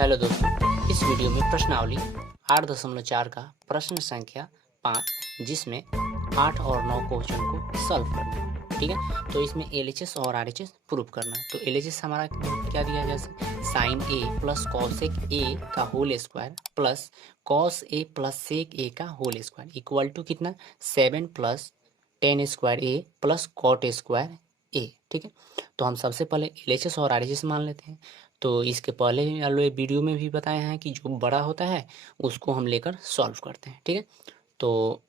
Hello दोस्तों, इस video में प्रश्नावली 8.4 का प्रश्न संख्या 5 जिसमें 8 और 9 क्वेश्चन को सॉल्व करना है। ठीक है, तो इसमें एलएचएस और आरएचएस प्रूव करना है। तो एलएचएस हमारा क्या दिया जैसे sine A plus cosec A का whole square plus cos A plus sec A का होल स्क्वायर इक्वल टू कितना 7 plus tan square A plus cot square A. ठीक है, तो हम सबसे पहले एलएचएस और आरएचएस मान लेते हैं। तो इसके पहले वाले वीडियो में भी बताया है कि जो बड़ा होता है उसको हम लेकर सॉल्व करते हैं। ठीक है, तो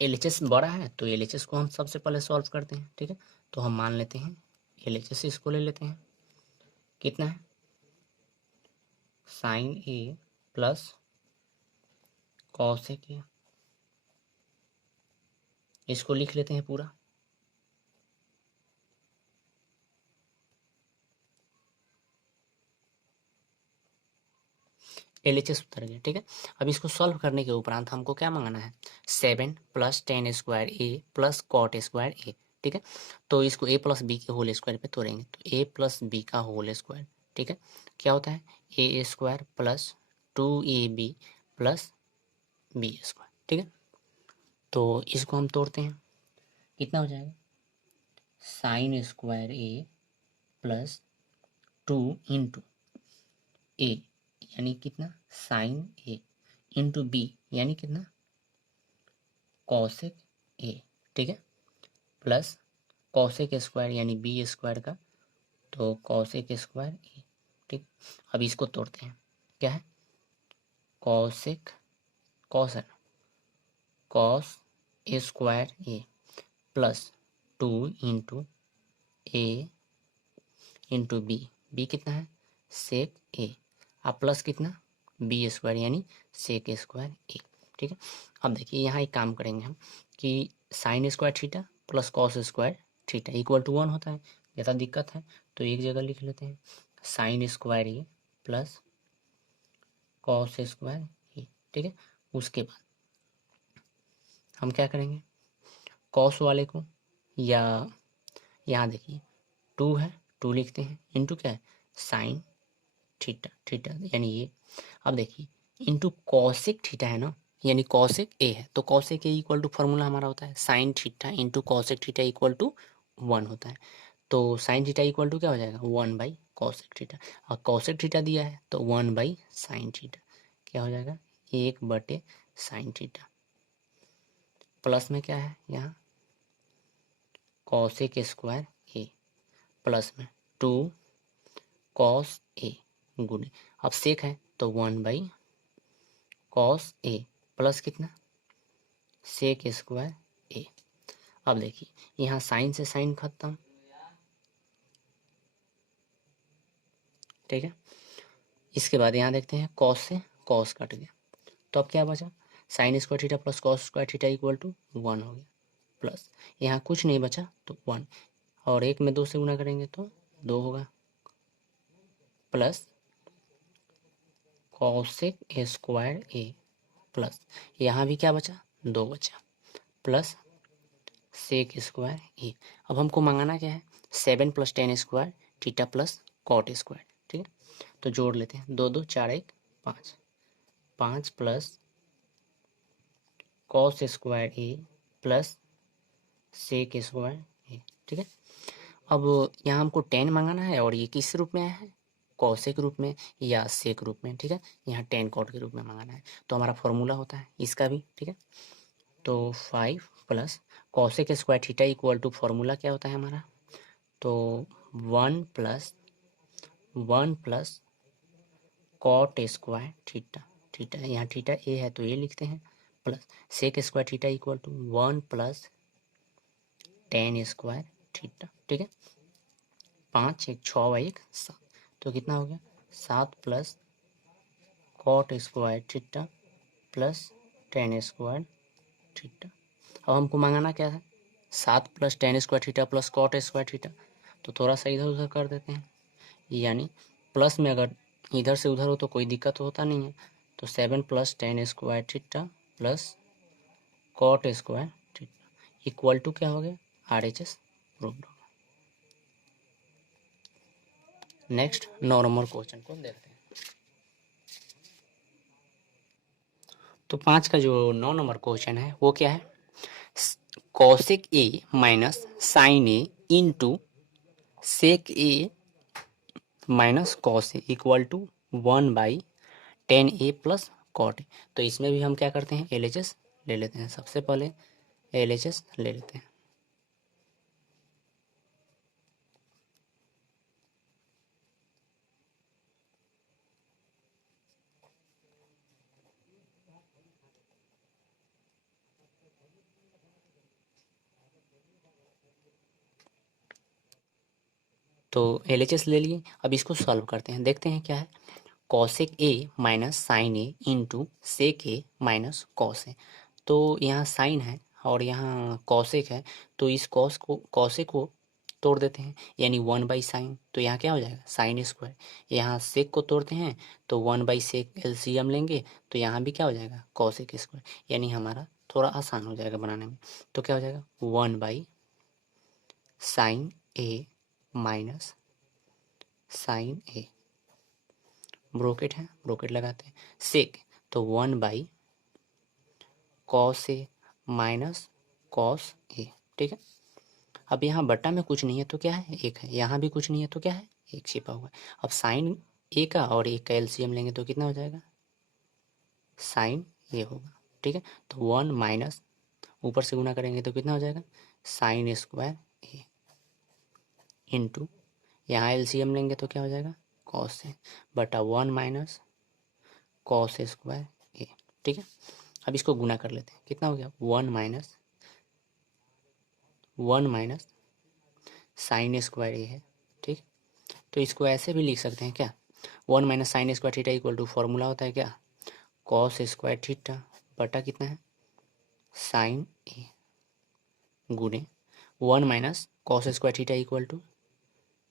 एलएचएस बड़ा है तो एलएचएस को हम सबसे पहले सॉल्व करते हैं। ठीक है, तो हम मान लेते हैं एलएचएस, इसको ले लेते हैं। कितना है sine A plus cosec A, इसको लिख लेते हैं पूरा। एलएचएस उतर गया। ठीक है, अब इसको सॉल्व करने के उपरांत हमको क्या मंगाना है 7 plus tan square A plus cot square A. ठीक है, तो इसको ए प्लस बी के होल स्क्वायर पे तोड़ेंगे तो ए प्लस बी का होल स्क्वायर। ठीक है, क्या होता है A square plus 2ab plus B square. ठीक है, तो इसको हम तोड़ते हैं, कितना हो जाएगा sign square A plus 2 into ए यानी कितना साइन ए इंटू बी यानी कितना कॉसेक ए। ठीक है, प्लस कॉसेक स्क्वायर यानी बी स्क्वायर का, तो कॉसेक स्क्वायर ए। ठीक, अब इसको तोड़ते हैं, क्या है कॉसेक कॉस है cos square A plus 2 into A into B, B कितना है सेक ए, अब प्लस कितना बी स्क्वायर यानी सेक स्क्वायर ए। ठीक है, अब देखिए यहाँ एक काम करेंगे हम कि sine square theta plus cos square theta equal to 1 होता है। ज़्यादा दिक्कत है तो एक जगह लिख लेते हैं sign square A plus cos square A. ठीक है, उसके बाद हम क्या करेंगे कॉस वाले को, या यहाँ देखिए 2 है 2 लिखते हैं इंटू क्या है साइन थीटा, थीटा यानी ये। अब देखिए इंटू कॉसेक थीटा है ना, यानी कॉसेक ए है, तो cosec A equal to formula हमारा होता है sine theta into cosec theta equal to 1 होता है। तो साइन थीटा इक्वल टू क्या हो जाएगा 1 बाई कॉसेक थीटा, और कॉसेक थीटा दिया है तो 1 बाई साइन थीटा, क्या हो जाएगा 1 बटे साइन थीटा। प्लस में क्या है यहाँ कॉसेक स्क्वायर ए प्लस में 2 कॉस ए गुणे, अब सेक है तो 1 बाई कॉस ए प्लस कितना सेक स्क्वायर ए। अब देखिए यहाँ साइन से साइन खत्म। ठीक है, इसके बाद यहाँ देखते हैं कॉस से कॉस कट गया, तो अब क्या बचा sine square theta plus cos square theta equal to 1 हो गया, प्लस यहाँ कुछ नहीं बचा तो 1, और 1 में 2 से गुना करेंगे तो 2 होगा, plus cosec square A plus यहाँ भी क्या बचा 2 बचा, प्लस सेक स्क्वायर ए। अब हमको मंगाना क्या है 7 plus tan square theta plus cot square. ठीक है, तो जोड़ लेते हैं 2 2 4 1 5, 5 plus cos square A plus sec square A. ठीक है, अब यहाँ हमको 10 मंगाना है और ये किस रूप में आया है कॉसेक रूप में या सेक रूप में। ठीक है, यहाँ 10 कॉट के रूप में मंगाना है, तो हमारा फॉर्मूला होता है इसका भी। ठीक है, तो 5 plus cosec square theta equal to formula क्या होता है हमारा, तो 1 plus cot square theta, theta यहाँ थीटा ए है तो ए लिखते हैं, plus sec square theta equal to 1 plus tan square theta. ठीक है, 5 1 6 1 7, तो कितना हो गया 7 plus cot square theta plus tan square theta. अब हमको मंगाना क्या है 7 plus tan square theta plus cot square theta, तो थोड़ा सा इधर उधर कर देते हैं, यानी प्लस में अगर इधर से उधर हो तो कोई दिक्कत होता नहीं है, तो 7 plus tan square theta plus cot square theta equal to क्या हो गया RHS प्रूव्ड होगा। नेक्स्ट 9 नंबर क्वेश्चन को देखते हैं। तो 5 का जो 9 नंबर क्वेश्चन है वो क्या है, cosec A minus sine A into sec A minus cos A equal to 1/10 a plus cot A. तो इसमें भी हम क्या करते हैं, LHS ले लेते हैं। सबसे पहले LHS ले लेते हैं। तो LHS ले लिए, अब इसको सॉल्व करते हैं, देखते हैं क्या है। Cosec A minus sine A into sec A minus cos A. तो यहाँ साइन है और यहाँ कॉसेक है, तो इस कॉसेक को तोड़ देते हैं, यानी 1/साइन। तो यहाँ क्या हो जाएगा, साइन स्क्वायर। यहाँ सेक को तोड़ते हैं तो 1/सेक LCM लेंगे, तो यहाँ भी क्या हो जाएगा, कॉसेक स्क्वायर। यानी हमारा थोड़ा आसान हो जाएगा बनाने में। तो क्या हो जाएगा, 1/साइन ए माइनस साइन ए, ब्रोकेट है, ब्रोकेट लगाते हैं, सेक तो 1/कॉस ए माइनस कॉस ए। ठीक है, अब यहाँ बट्टा में कुछ नहीं है तो क्या है, एक है, यहाँ भी कुछ नहीं है तो क्या है, एक छिपा हुआ है। अब साइन ए का और एक का LCM लेंगे तो कितना हो जाएगा, साइन ए होगा। ठीक है, तो 1 माइनस ऊपर से गुना करेंगे तो कितना हो जाएगा, साइन स्क्वायर ए इंटू यहाँ LCM लेंगे तो क्या हो जाएगा, कॉस ए बटा 1 माइनस कॉस स्क्वायर ए। ठीक है, अब इसको गुना कर लेते हैं, कितना हो गया, 1 माइनस साइन स्क्वायर ए है। ठीक, तो इसको ऐसे भी लिख सकते हैं क्या, 1 minus sine square theta equal to formula होता है क्या, कॉस स्क्वायर थीटा बटा कितना है, साइन ए गुने 1 minus cos square theta equal to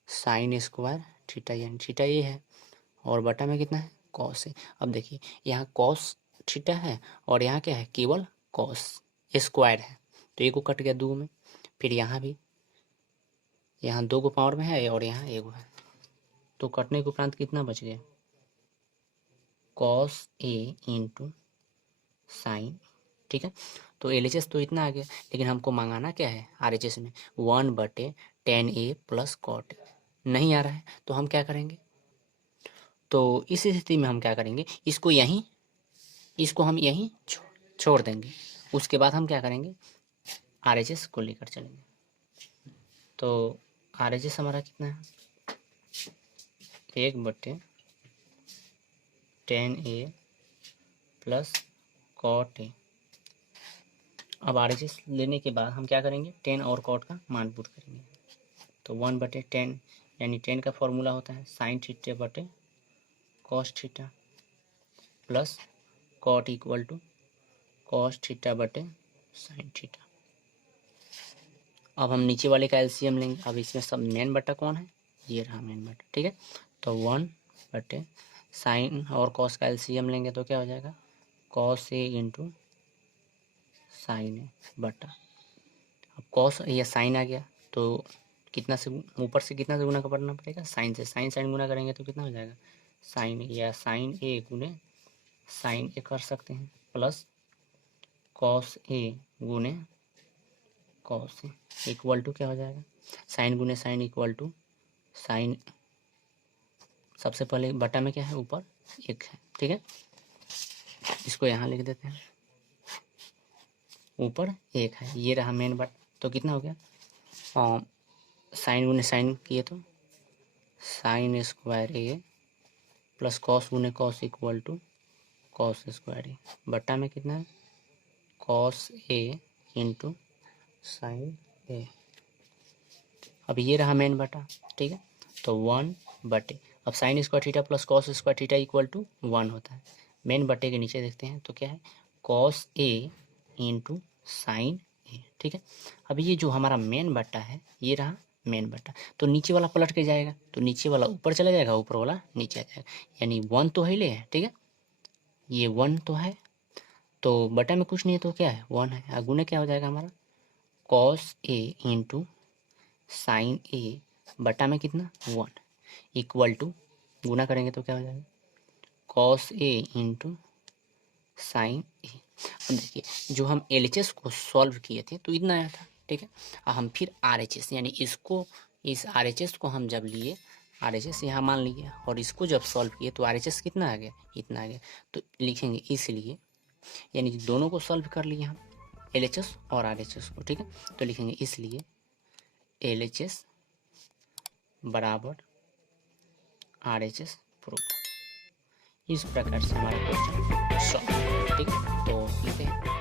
sine square theta, यानी थीटा ये है और बटा में कितना है, कॉस है। अब देखिए यहाँ कॉस थीटा है और यहाँ क्या है, केवल कॉस स्क्वायर है, तो एक को कट गया दो में। फिर यहाँ भी, यहाँ 2 को पावर में है और यहाँ 1 है, तो कटने के उपरांत कितना बच गया, कॉस ए इंटू साइन। ठीक है, तो LHS तो इतना आ गया, लेकिन हमको मंगाना क्या है RHS में, 1/10 a प्लस कॉट। नहीं आ रहा है तो हम क्या करेंगे, तो इस स्थिति में हम क्या करेंगे, इसको हम यहीं छोड़ देंगे। उसके बाद हम क्या करेंगे, RHS को लेकर चलेंगे। तो RHS हमारा कितना है, 1/10 a प्लस कॉट ए। अब RHS लेने के बाद हम क्या करेंगे, 10 और कॉट का मान पुट करेंगे। तो 1/10 यानी 10 का फॉर्मूला होता है साइन थीटा बटे cos theta plus cot equal to cos theta बटे साइन थीटा। अब हम नीचे वाले का LCM लेंगे। अब इसमें सब मेन बटा कौन है, ये रहा मेन बटा। ठीक है, तो 1/साइन और कॉस का LCM लेंगे तो क्या हो जाएगा, कॉस ए इंटू साइन ए बटा, अब कॉस या साइन आ गया तो कितना से ऊपर से कितना से गुना करना पड़ेगा, साइन से। साइन साइन गुना करेंगे तो कितना हो जाएगा, साइन या साइन ए गुने साइन ए कर सकते हैं प्लस कॉस ए गुने कॉस ए इक्वल टू क्या हो जाएगा, साइन गुने साइन इक्वल टू साइन, सबसे पहले बटा में क्या है, ऊपर 1 है। ठीक है, इसको यहाँ लिख देते हैं, ऊपर 1 है, ये रहा मेन बट। तो कितना हो गया, साइन गुने साइन किए तो sine square A plus cos गुने cos equal to cos square A बटा में कितना है, cos A into sine A. अब ये रहा मेन बटा। ठीक है, तो 1/, अब sine square theta plus cos square theta equal to 1 होता है। मेन बटे के नीचे देखते हैं तो क्या है, कॉस ए इंटू साइन ए। ठीक है, अब ये जो हमारा मेन बटा है ये रहा मेन बटा, तो नीचे वाला पलट के जाएगा, तो नीचे वाला ऊपर चला जाएगा, ऊपर वाला नीचे आ जाएगा, यानी 1 तो है ले है। ठीक है, ये 1 तो है, तो बटा में कुछ नहीं है तो क्या है, 1 है। अगुने क्या हो जाएगा हमारा, कॉस ए इंटू साइन ए बटा में कितना, 1 इक्वल टू, गुना करेंगे तो क्या हो जाएगा, cos A into sine A. अब देखिए जो हम LHS को सॉल्व किए थे तो इतना आया था, ठीक है। हम फिर RHS यानी इसको, इस RHS को हम जब लिए, RHS यहाँ मान लिए, और इसको जब सॉल्व किए तो RHS कितना आ गया, इतना आ गया। तो लिखेंगे इसलिए, यानी दोनों को सॉल्व कर लिए हम, LHS और RHS को, ठीक है। तो लिखेंगे इसलिए LHS बराबर RHS प्रूफ। इस प्रकार से हमारा क्वेश्चन सॉल्व, ठीक है। तो लिखते हैं